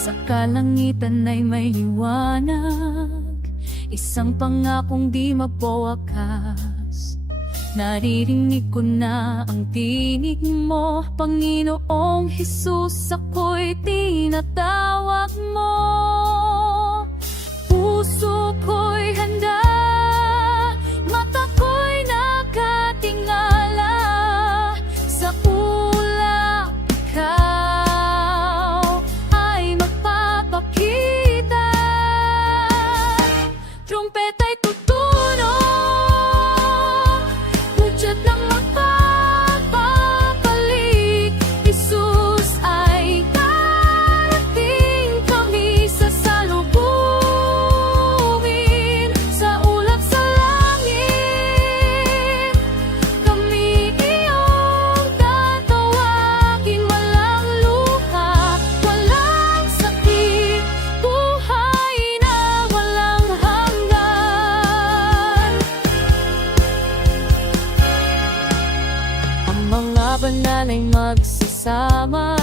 Sa kalangitan ay may liwanag, isang pangakong di mabawakas. Naririnig ko na ang tinig mo, Panginoong Hesus, ako'y tinatawag mo. Puso ko'y handa, mata ko'y nakatingala sa ulap, ikaw ay magpapakita. Trumpeta'y tutunog, hudyat ng magpapabalik. Hesus ay darating, kami sasalubungin sa ulap sa langit. Kami iyong tatawagin, walang luha, walang sakit, buhay na walang hanggan. Ang mga banal ay magsasama,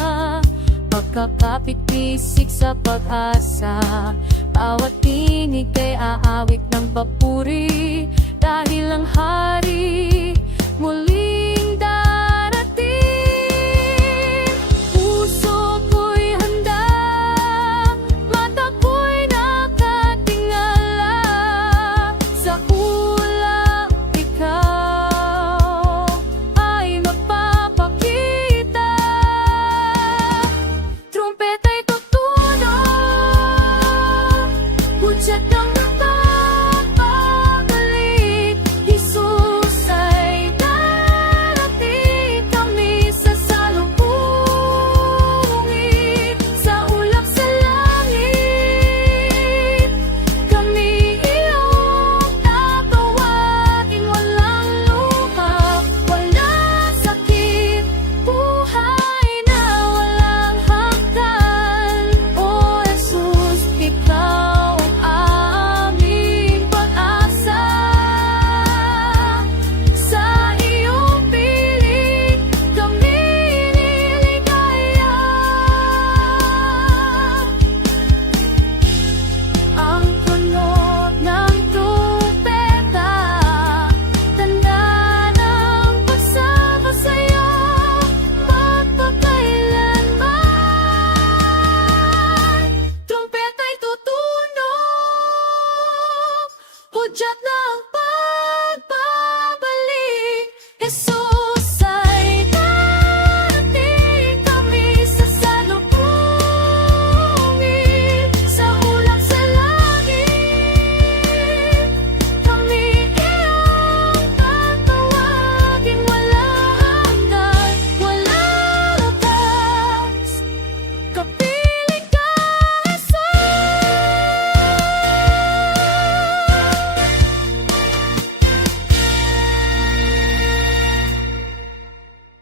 pagkakapit-bisig sa pag-asa. Bawat tinig ay aawit ng papuri, dahil ang hari mula